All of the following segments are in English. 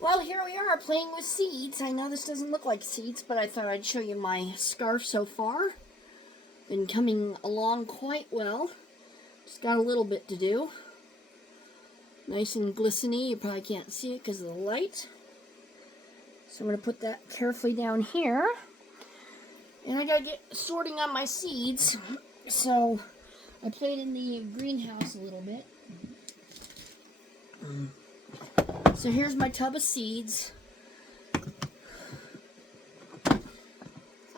Well, here we are playing with seeds. I know this doesn't look like seeds, but I thought I'd show you my scarf so far. Been coming along quite well. Just got a little bit to do. Nice and glistening. You probably can't see it because of the light. So I'm going to put that carefully down here. And I got to get sorting on my seeds. So I played in the greenhouse a little bit. So here's my tub of seeds.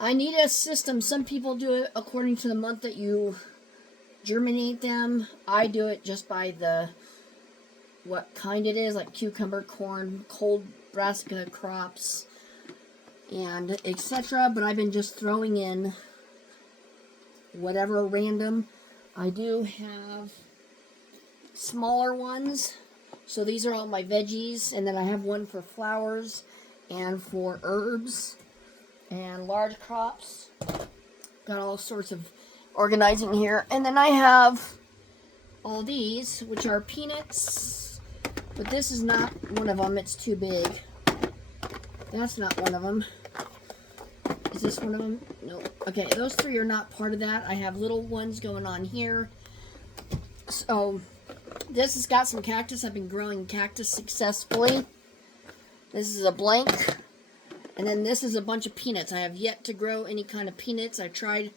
I need a system. Some people do it according to the month that you germinate them. I do it just by what kind it is, like cucumber, corn, cold brassica crops, and etc. But I've been just throwing in whatever random. I do have smaller ones. So these are all my veggies, and then I have one for flowers and for herbs and large crops. Got all sorts of organizing here. And then I have all these, which are peanuts, but this is not one of them. It's too big. That's not one of them. Is this one of them? No. Okay, those three are not part of that. I have little ones going on here. So this has got some cactus. I've been growing cactus successfully. This is a blank. And then this is a bunch of peanuts. I have yet to grow any kind of peanuts. I tried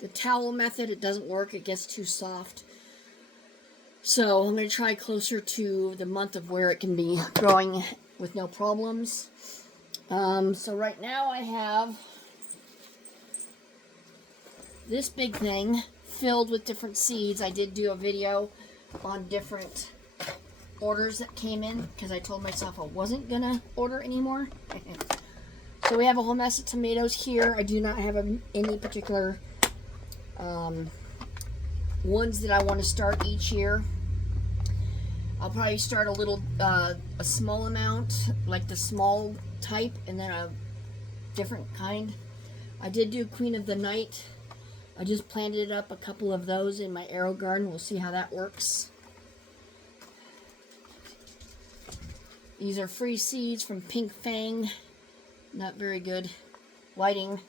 the towel method. It doesn't work. It gets too soft. So I'm going to try closer to the month of where it can be growing with no problems. So right now I have this big thing filled with different seeds. I did do a video on different orders that came in because I told myself I wasn't going to order anymore. So we have a whole mess of tomatoes here. I do not have any particular ones that I want to start each year. I'll probably start a small amount, like the small type, and then a different kind. I did do Queen of the Night. I just planted up a couple of those in my AeroGarden. We'll see how that works. These are free seeds from Pink Fang. Not very good lighting,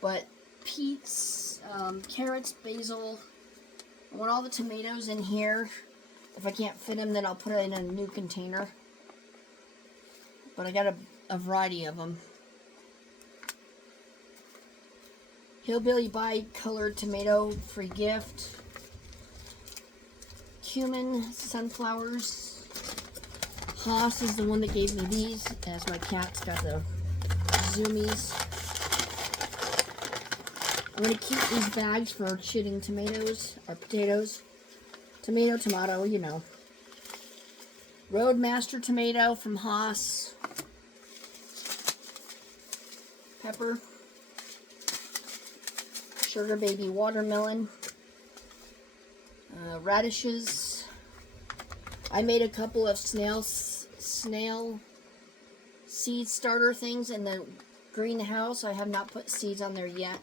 but peats, carrots, basil. I want all the tomatoes in here. If I can't fit them, then I'll put it in a new container. But I got a variety of them. Hillbilly Bi-Colored Tomato, free gift. Cumin, sunflowers. Haas is the one that gave me these, as my cat's got the zoomies. I'm going to keep these bags for shitting tomatoes, or potatoes. Tomato, you know. Roadmaster tomato from Haas. Pepper. Sugar baby watermelon. Radishes. I made a couple of snail seed starter things in the greenhouse. I have not put seeds on there yet.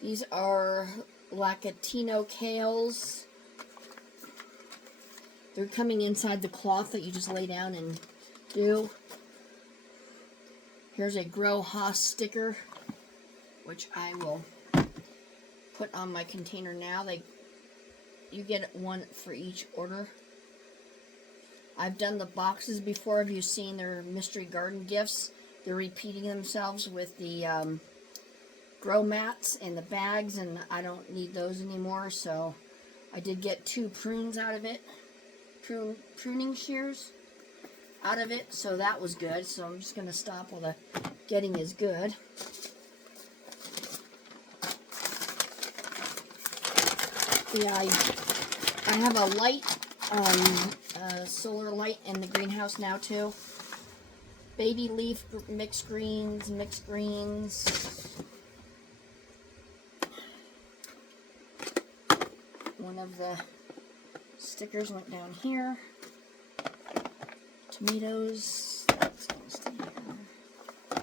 These are Lacatino kales. They're coming inside the cloth that you just lay down and do. Here's a Grow Haas sticker, which I will put on my container now. You get one for each order. I've done the boxes before. Have you seen their mystery garden gifts? They're repeating themselves with the grow mats and the bags, and I don't need those anymore. So I did get 2 prunes out of it. Pruning shears out of it, so that was good. So I'm just going to stop while the getting is good. Yeah, I have a light, solar light in the greenhouse now too. Baby leaf mixed greens. One of the stickers went down here. Tomatoes. That's gonna stay here.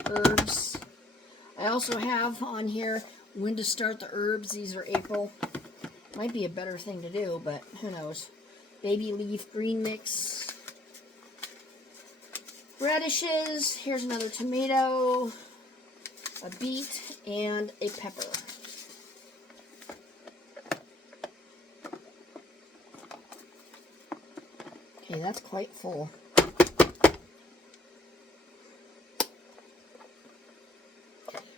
Herbs. I also have on here when to start the herbs. These are April. Might be a better thing to do, but who knows. Baby leaf green mix. Radishes. Here's another tomato, a beet, and a pepper. Okay, that's quite full.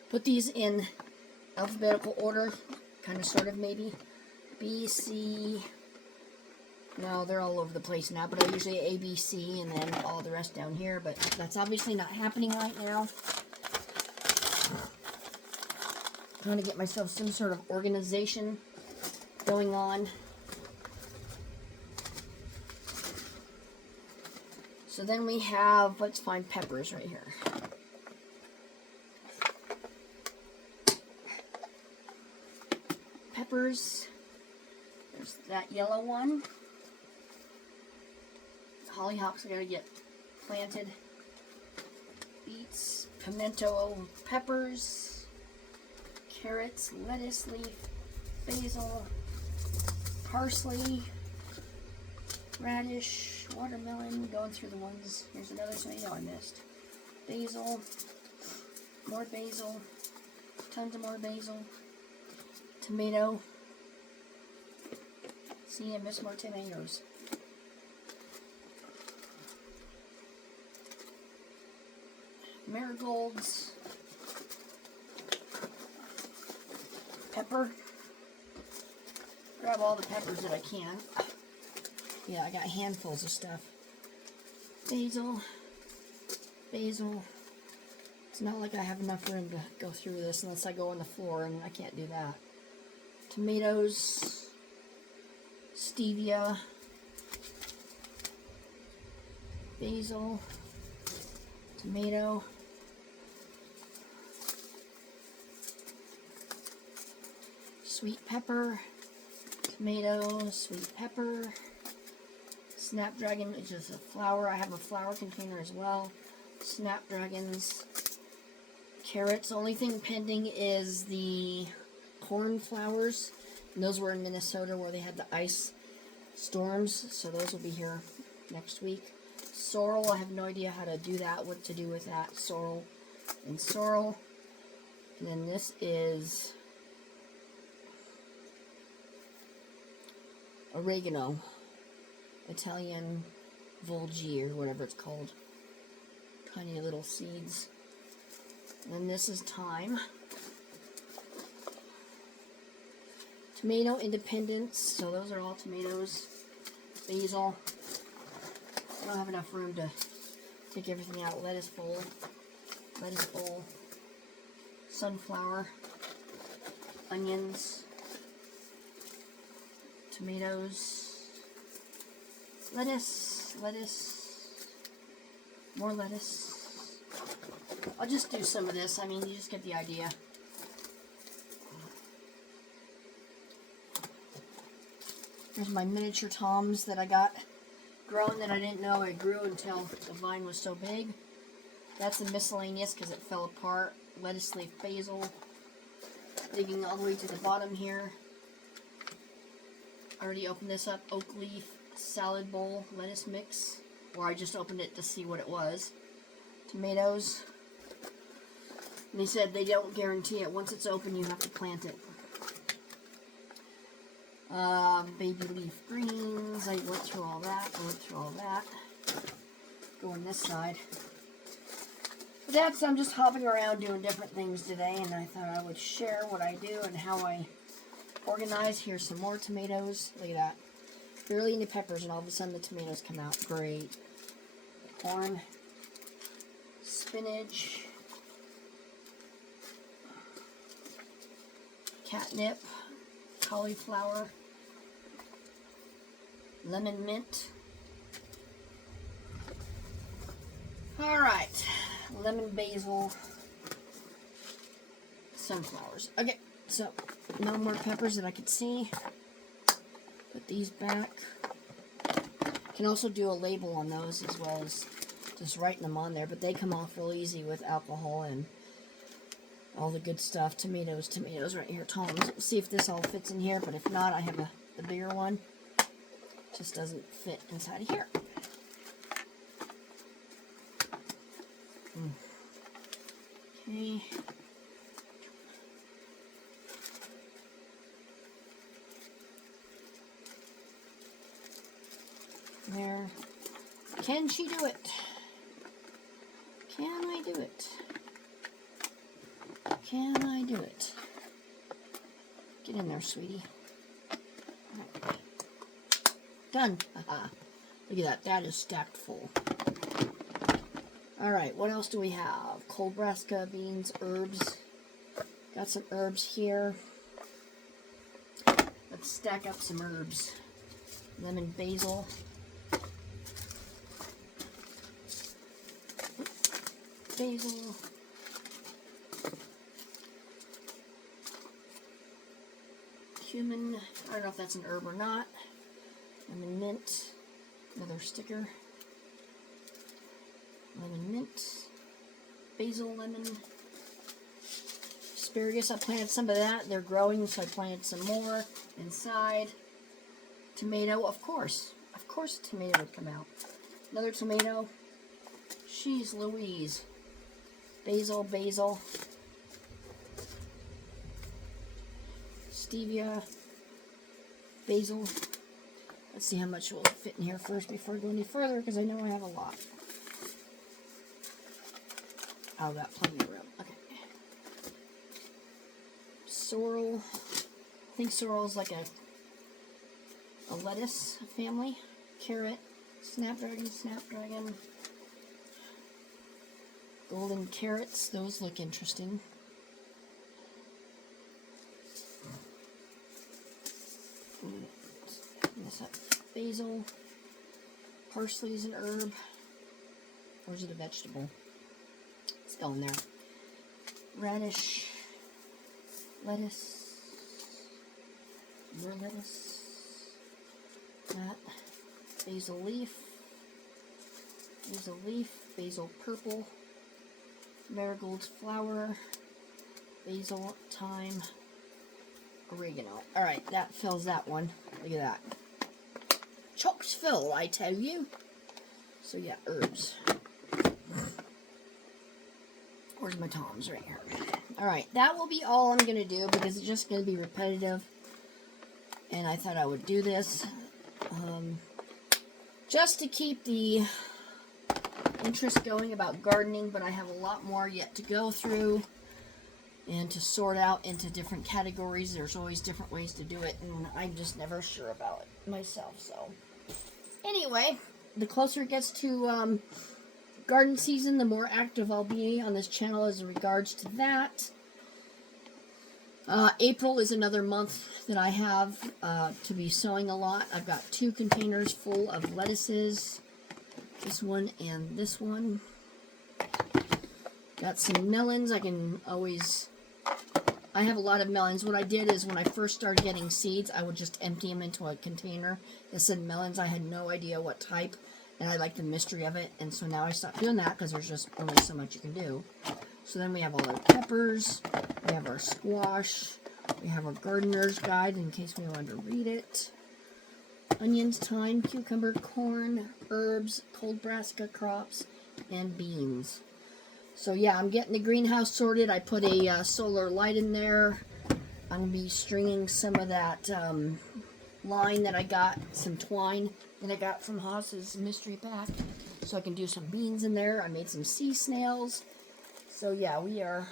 Put these in alphabetical order, kind of, sort of, maybe. B, C. No, they're all over the place now, but I usually A, B, C, and then all the rest down here, but that's obviously not happening right now. Trying to get myself some sort of organization going on. So then we have, let's find peppers right here. Peppers. There's that yellow one. Hollyhocks I gotta get planted. Beets, pimento peppers, carrots, lettuce leaf, basil, parsley, radish, watermelon. Going through the ones. Here's another tomato I missed. Basil, more basil, tons of more basil. Tomato. See, I missed more tomatoes. Marigolds. Pepper. Grab all the peppers that I can. Yeah, I got handfuls of stuff. Basil. Basil. It's not like I have enough room to go through this unless I go on the floor, and I can't do that. Tomatoes. Stevia. Basil. Tomato. Sweet pepper. Tomato. Sweet pepper. Snapdragon, which is a flower. I have a flower container as well. Snapdragons. Carrots. The only thing pending is the cornflowers. And those were in Minnesota where they had the ice storms. So those will be here next week. Sorrel, I have no idea how to do that, what to do with that. Sorrel and sorrel. And then this is oregano. Italian Volgi, or whatever it's called. Tiny little seeds. And then this is thyme. Tomato Independence, so those are all tomatoes. Basil. I don't have enough room to take everything out. Lettuce bowl. Lettuce bowl. Sunflower. Onions. Tomatoes. Lettuce. Lettuce. More lettuce. I'll just do some of this. I mean, you just get the idea. Here's my miniature toms that I got grown that I didn't know I grew until the vine was so big. That's a miscellaneous because it fell apart. Lettuce leaf basil. Digging all the way to the bottom here. I already opened this up. Oak leaf salad bowl lettuce mix. Or I just opened it to see what it was. Tomatoes. And they said they don't guarantee it. Once it's open, you have to plant it. Baby leaf greens. I went through all that. Go on this side. But that's, I'm just hopping around doing different things today, and I thought I would share what I do and how I organize. Here's some more tomatoes. Look at that. Barely any peppers, and all of a sudden the tomatoes come out. Great. Corn. Spinach. Catnip. Cauliflower. Lemon mint. Alright. Lemon basil. Sunflowers. Okay, so no more peppers that I could see. Put these back. Can also do a label on those as well as just writing them on there, but they come off real easy with alcohol and all the good stuff. Tomatoes right here. Toms. We'll see if this all fits in here, but if not, I have the bigger one. Just doesn't fit inside of here. Okay. There. Can she do it? Can I do it? Can I do it? Get in there, sweetie. Right. Done. Look at that. That is stacked full. Alright, what else do we have? Cold brassica, beans, herbs. Got some herbs here. Let's stack up some herbs. Lemon basil. Basil. Cumin. I don't know if that's an herb or not. Lemon mint. Another sticker. Lemon mint. Basil lemon. Asparagus. I planted some of that. They're growing, so I planted some more inside. Tomato, of course. Of course a tomato would come out. Another tomato. Jeez Louise. Basil, basil. Stevia. Basil. Let's see how much will fit in here first before I go any further, because I know I have a lot. I've got plenty of room. Okay. Sorrel. I think sorrel is like a lettuce family. Carrot. Snapdragon. Golden carrots. Those look interesting. This up. Basil. Parsley is an herb. Or is it a vegetable? It's going there. Radish. Lettuce. More lettuce. That. Basil leaf. Basil leaf. Basil purple. Marigold flower. Basil, thyme. Oregano. Alright, that fills that one. Look at that. Chock's full, I tell you. So yeah, herbs. Where's my Toms? Right here. Alright, that will be all I'm going to do because it's just going to be repetitive. And I thought I would do this. Just to keep the interest going about gardening, but I have a lot more yet to go through. And to sort out into different categories. There's always different ways to do it, and I'm just never sure about it myself. So, anyway, the closer it gets to garden season, the more active I'll be on this channel as in regards to that. April is another month that I have to be sowing a lot. I've got 2 containers full of lettuces. This one and this one. Got some melons. I have a lot of melons. What I did is when I first started getting seeds, I would just empty them into a container that said melons. I had no idea what type, and I liked the mystery of it, and so now I stopped doing that because there's just only so much you can do. So then we have all our peppers, we have our squash, we have our gardener's guide in case we want to read it. Onions, thyme, cucumber, corn, herbs, cold brassica crops, and beans. So yeah, I'm getting the greenhouse sorted. I put a solar light in there. I'm going to be stringing some of that line that I got, some twine that I got from Haas's mystery pack. So I can do some beans in there. I made some sea snails. So yeah, we are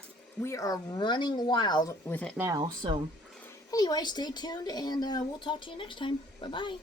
running wild with it now. So anyway, stay tuned and we'll talk to you next time. Bye-bye.